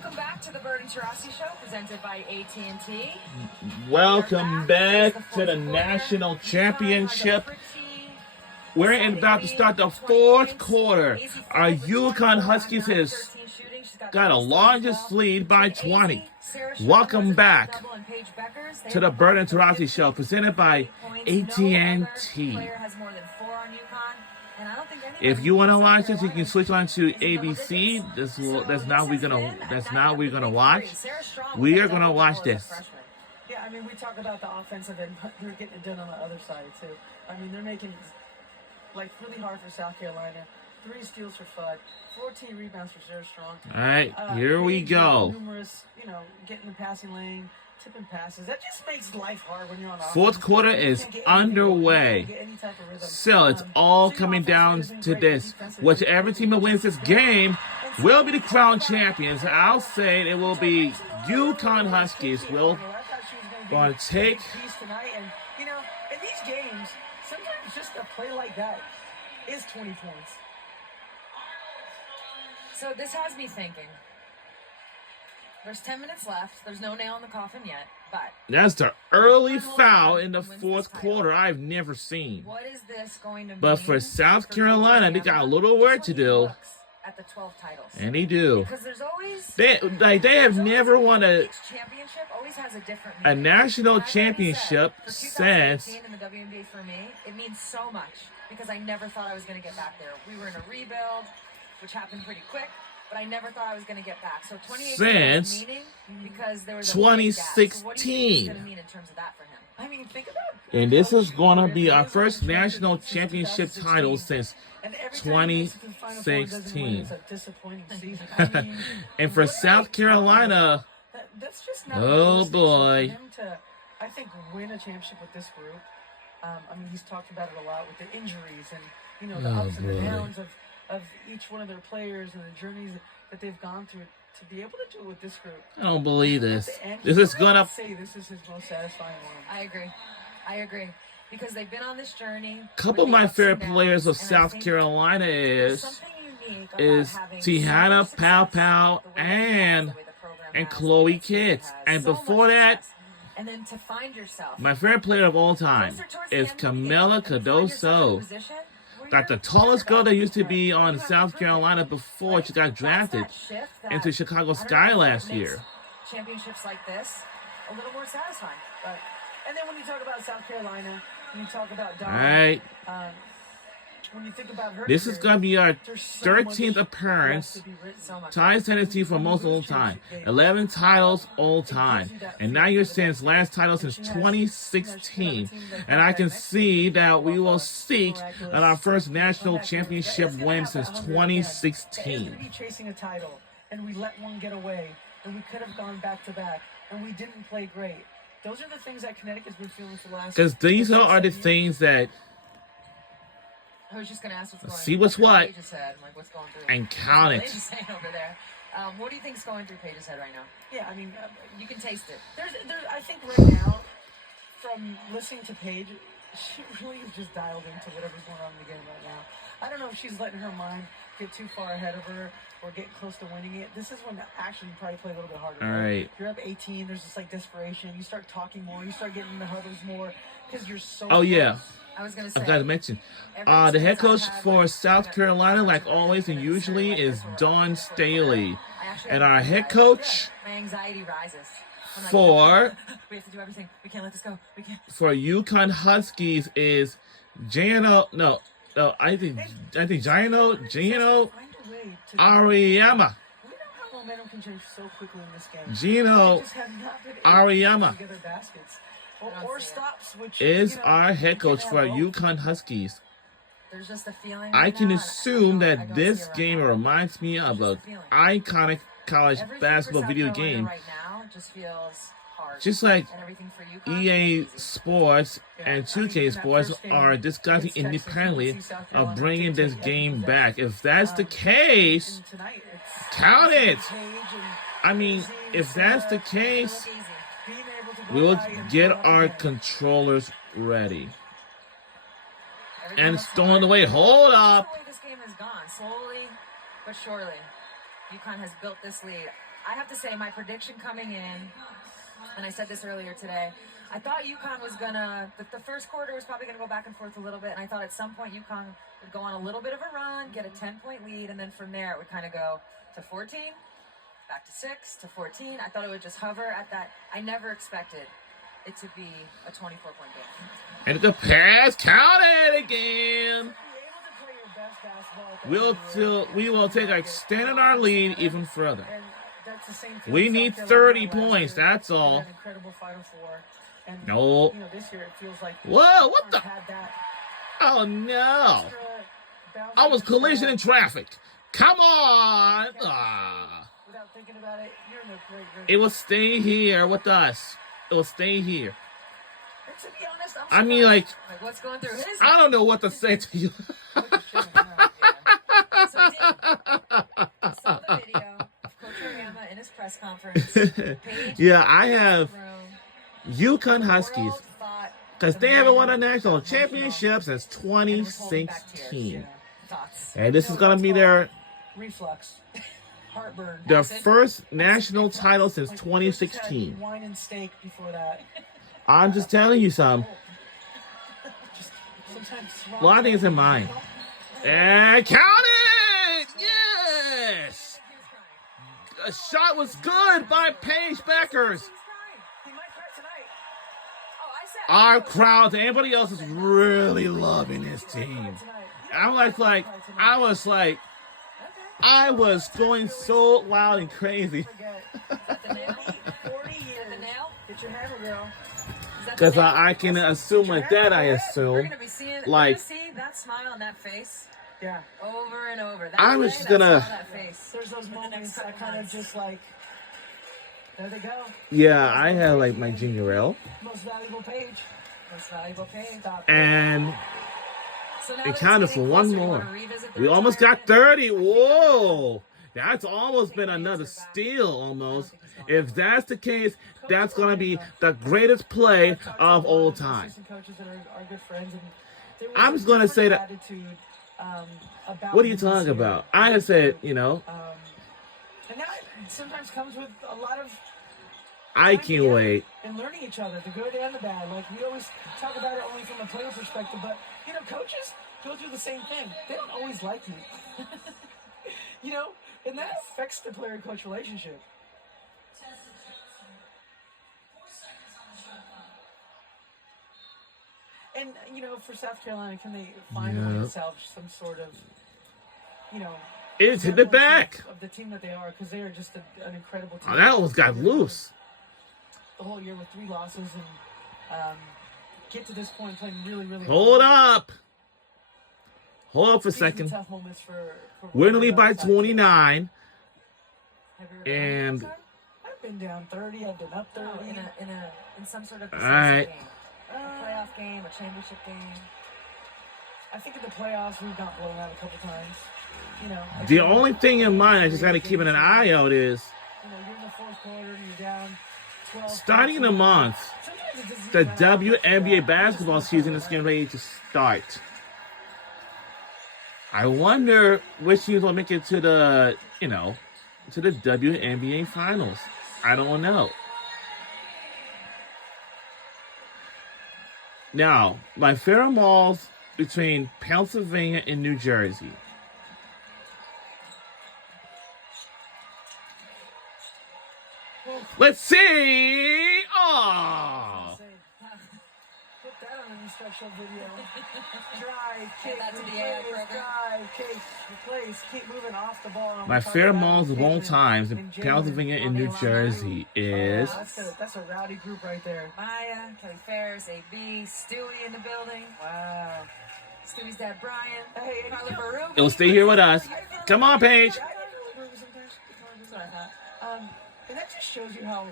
Welcome back to the Bird and Taurasi Show, presented by AT&T. Welcome back to the National Championship. We're about to start the fourth quarter. Our UConn Huskies has got a largest lead by 20. Welcome back to the Bird and Taurasi Show, presented by AT&T. If you want to watch this, you can switch on to ABC. That's not we're gonna watch. We are gonna watch this. Yeah, I mean, we talk about the offensive end, but they're getting it done on the other side too. I mean, they're making like really hard for South Carolina. 3 steals for Fudd, 14 rebounds for Sarah Strong. All right, here we go. Numerous, get in the passing lane, tipping passes. That just makes life hard when you're on offense. Fourth quarter is underway. So it's all coming down to this. Whichever team that wins this game will be the crown champions. I'll say it will be UConn Huskies. Will going to take. Tonight. And, in these games, sometimes just a play like that is 20 points. So this has me thinking. There's 10 minutes left. There's no nail in the coffin yet, but That's the early foul in the fourth quarter I've never seen. what is this going to mean? But for South Carolina, they got a little work to do. At the 12 titles. And they do. Because there's always They have never won each championship always has a different a meaning. national And I've already championship said, for since 2018 in the WNBA for me, it means so much because I never thought I was going to get back there. We were in a rebuild, which happened pretty quick, but I never thought I was going to get back. So 2018 has Since meaning because there was a big gap. So what do you think it's 2016. going to mean in terms of that for him? I mean, think about And this is going to be our first national championship title since 2016. And for South Carolina, that's just not oh realistic. So boy. for him to, I think, win a championship with this group. I mean, he's talked about it a lot with the injuries and the Oh, ups and the boy. downs of each one of their players and the journeys that they've gone through. To be able to do it with this group, I don't believe at this. the end, This is going to. say this is his most satisfying one. I agree. Because they've been on this journey. A couple of with the my ups favorite and players of downs, and I South think Carolina there's is something unique about having Tiana so much Pow success, Pow the way they and have, the way the program and has, Chloe the way the team Kitts. has. And So much before that, success. And then to find yourself. my favorite player of all time closer towards the is end of the game, Camila and find yourself in a Cardoso. position where Got the you're tallest girl that used to be better. on You have South to Carolina prove it, before right? she got That's drafted that shift that, into Chicago I don't Sky know, last makes year. championships like this a little more satisfying. But and then when you talk about South Carolina, when you talk about Dawn, All right. when you think about her, This is going to be our there's so 13th much appearance. left to be written. So much. Ties Tennessee for most all time. 11 titles all time. And now you're saying it's last title since 2016. And I can see that we will seek at our first national championship win since If 2016. we be chasing a title and we let one get away, and we could have gone back to back, and we didn't play great. Those are the things that Connecticut's been feeling for the last. Because these are the 7 years. things that I was just going to ask what's going see what's through what Paige's head. I'm like, what's going through? and count What's it. Paige saying over there? What do you think's going through Paige's head right now? Yeah, I mean, You can taste it. there's, I think right now, from listening to Paige, she really is just dialed into whatever's going on in the game right now. I don't know if she's letting her mind get too far ahead of her or get close to winning it. This is when the action probably play a little bit harder. All right. You're up 18. There's just like desperation. You start talking more. You start getting in the huddles more because you're so. Oh, yeah. close. I was going to I say. forgot to mention. every The head experience coach I've had for with South Connecticut, Carolina, like I've always and been usually, like is this for a Dawn while. Staley. I actually And have our anxiety. head coach My anxiety rises. I'm like, for we have to do everything. We can't let this go. We can't. for UConn Huskies is Gino. No, I think Gino Find a way to. Ariyama. We know how momentum can change so quickly in this game. Gino They just have not been able to Ariyama put together baskets I or don't see it. stops, which is our head coach for you know, UConn Huskies. There's just a feeling. I right can now, assume I that don't this see it right game now. reminds me of a iconic college Everything for basketball South video Carolina game, right now just feels hard. just like And everything for UConn EA is easy. Sports and I mean, 2K in that Sports first game are against discussing Texas, you independently can see South of Carolina bringing this take game possession. back. If that's the case, And tonight, it's count it. Paige and I mean, Izzy, if that's the Sarah, case, Look easy. being able to we go will by and get pull up our again. controllers ready. Everything And looks it's throwing hard. away. Hold up. Just the way this game has gone, slowly but surely, UConn has built this lead. I have to say my prediction coming in, and I said this earlier today, I thought UConn was gonna, the first quarter was probably gonna go back and forth a little bit, and I thought at some point UConn would go on a little bit of a run, get a 10-point lead, and then from there it would kind of go to 14, back to 6, to 14. I thought it would just hover at that. I never expected it to be a 24-point game. And the pass counted again. We will take extending our lead even further. And that's the same thing We with need South Carolina 30 last points, year. that's They had all. an incredible Final Four. And, No. you know, this year it feels like Whoa, what UConn the? had that Oh no. extra bounce I was extra collision in ball. traffic. Come on. Ah. Without thinking about it, you're in a great rhythm. It will stay here with us. It will stay here. And to be honest, I mean, like, What's going through his I don't know what to say to you. So Dave, I saw the video of Coach Auriemma in his press conference. Paige Yeah, I in the have room. UConn The Huskies world thought because the they haven't won a men national were championship since and was holding back tears. 2016. Thoughts? And this No, is going to that's be called their reflux, heartburn. their Acid. first national title since Like, 2016. had wine and steak before that. I'm just telling you something. Just sometimes A lot of things in mind. And count it! Yes! A shot was good by Paige Beckers. He might cry tonight. Oh, I said. Our crowd, everybody else is really loving this team. I was going so loud and crazy Forget. Is that the nail? 40 Is that years. the nail? Get your hammer, girl. Is that the because nail? I can assume like that. I We're assume. gonna be seeing. like- We're gonna see that smile on that face Yeah. over and over. That I was play, just that gonna- smile on that face. There's those For the moments next that couple kind of months. just like, there they go. Yeah, I have like my ginger ale, Most valuable page. Most valuable page. Stop. and So now it that it's counted for getting one closer, you more. wanna revisit the We almost got retirement? 30. Whoa! That's almost been another steal, almost. If that's the case, that's gonna be the greatest play I've talked to of a lot all of time. assistant coaches that are good friends, and there was I'm a just gonna say different that- attitude, about What are you this talking year. about? I have said, you know, And that sometimes comes with a lot of I time can't together wait. and learning each other, the good and the bad. Like, we always talk about it only from a player perspective, but you know, coaches go through the same thing. They don't always like you. You know, and that affects the player-coach relationship. And you know, for South Carolina, can they find a way Yeah. to salvage some sort of, you know, It's hit the semblance back. of the team that they are, because they are just an incredible team. Oh, that almost got loose. The whole year with 3 losses and get to this point playing really, really Hold well. up. Hold up for a These are the second. tough moments for We're in the lead by South 29. Have you ever been And- outside? I've been down 30. I've been up 30. No, in some sort of Alright. decisive game, a playoff game, a championship game. I think in the playoffs we've got blown out a couple times. You know, The only thing in mind I just got to keep an eye out is You know, you're in the fourth quarter and you're down 12. starting in a 13. month, Sometimes it doesn't the even matter. WNBA basketball season is getting ready to start. I wonder which teams will make it to the, to the WNBA finals. I don't know. Now, my favorite malls between Pennsylvania and New Jersey. Let's see. Oh. Say, put that on an instructional video. Drive, kick, that to the replace, AI program. drive, kick, replace, keep moving off the ball. My We're talking favorite about malls of all Pittman times in and Jalen Pennsylvania and on the New line. Jersey is. That's a rowdy group right there. Maya, Kelly Ferris, AB, Stewie in the building. Wow. Stewie's dad, Brian. Hey, and Carla Baruch. It'll stay here with us. Come on, Paige. I remember sometimes. That's what I thought. And that just shows you how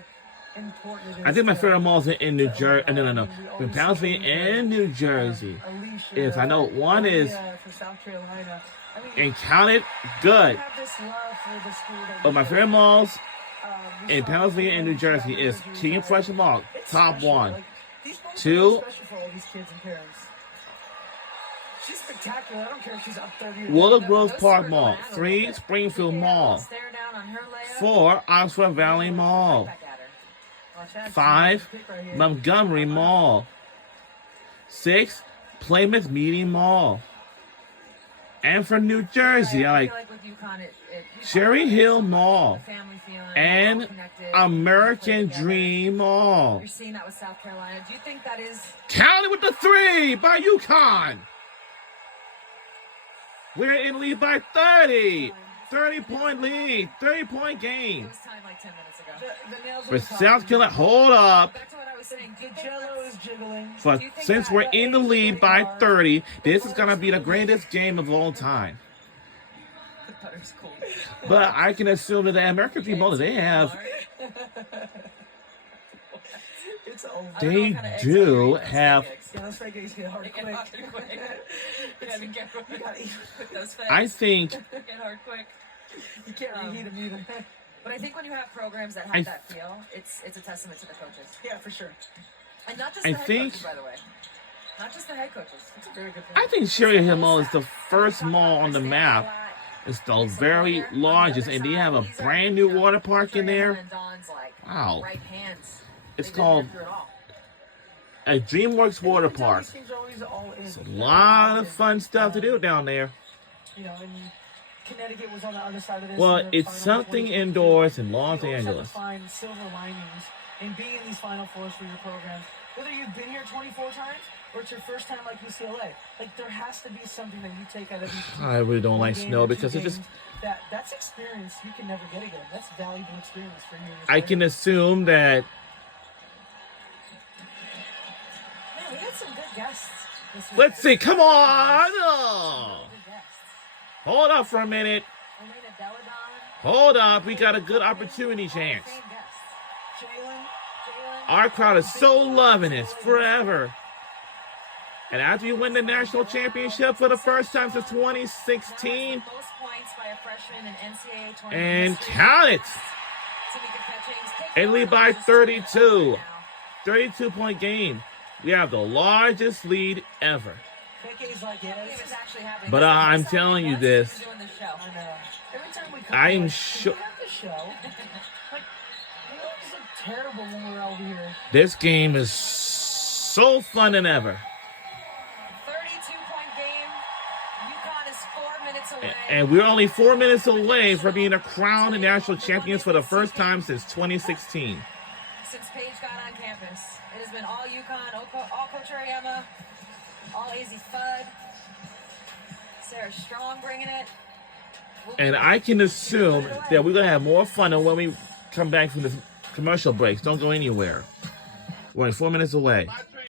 important it is. I think my to- favorite malls in New Jersey. to, No. we In always Pennsylvania celebrate, and New Jersey. Alicia, Yes, I know. One is- for South Carolina. I mean, And count it we good. have this love for the school that But we my have. favorite malls We in saw Pennsylvania and New it Jersey with is Andrew King Ryan. Fresh Mall, It's top special. one. Like, these moments are Two. really special for all these kids and parents. She's spectacular. I don't care if she's up 30. Willowgrove Those Park were Mall. going 3, at it. Springfield Yeah, Mall. stare down on her layup. 4, Oxford Valley Mall. Right back at her. Watch that. 5, Pick right here. Montgomery Mall. 6, Plymouth Meeting Mall. And for New Jersey, I I like feel like with UConn, Cherry Hill Mall the family feeling, and all connected, American play together. Dream Mall. You're seeing that with South Carolina. Do you think that is? Counted with the 3 by UConn. We're in lead by 30. 30-point lead. 30-point It game. was time like 10 minutes ago. The nails For are South Carolina, hold up. Back to what I was saying. Do The you think jello that's- is jiggling. For, Do you think since that- we're in the lead by 30, this is going to be the greatest game of all time. the butter's cold? But I can assume that the American Dream Mall, they have, It's over. I don't know they what kind of eggs do are you eating. have, Yeah, those fake eggs get hard They quick. get hard quick. You gotta get You gotta eat. with those fakes. I think, Get hard quick. You can't reheat them either. But I think when you have programs that have I- that feel, it's a testament to the coaches, Yeah, for sure. and not just I the head think- coaches, by the way. Not just the head coaches. It's a very good I point. think Cherry Hill Mall is the first mall on the map. It's the very largest, and they have a brand new water park in there. Wow. Right hands. It's They've been called there through it all. a DreamWorks water park. These things are always all in. It's a lot of fun stuff to do down there. You know, and Connecticut was on the other side of this. Well, in the it's final something 24. indoors in Los You always have Angeles. to find silver linings and being in these Final Fours for your programs. Whether you've been here 24 times or it's your first time like UCLA, like there has to be something that you take out of these. I really don't one like game snow or two because it just, games. That's experience you can never get again. That's valuable experience for you. and your I can players. assume that, Yeah, we had some good guests this week. let's see, come on! Oh. Good guests. Hold up for a minute. Elena Deladon. Hold up, we got a good opportunity All the chance. same guests. Jalen, Our crowd is so loving this forever. And after you win the national championship for the first time since 2016, Most points by a freshman in NCAA tournament and history. count it, Tamika Catchings and lead by 32. 32-point game. We have the largest lead ever. Peke's like, yeah, Game is actually happening. But This is the I'm first time telling you we've this. been doing this show. I know. Every time we come, I'm like, sure- we have the show. Like, we always look terrible when we're over here. This game is so fun than ever. 32-point game. UConn is 4 minutes away. And we're only 4 minutes away from being crowned national champions for the first time since 2016. Since Paige got on campus, it has been all UConn, all Coach Ariema, all AZ Fudd, Sarah Strong bringing it. And I can assume that we're going to have more fun when we come back from the commercial breaks. Don't go anywhere. We're only 4 minutes away.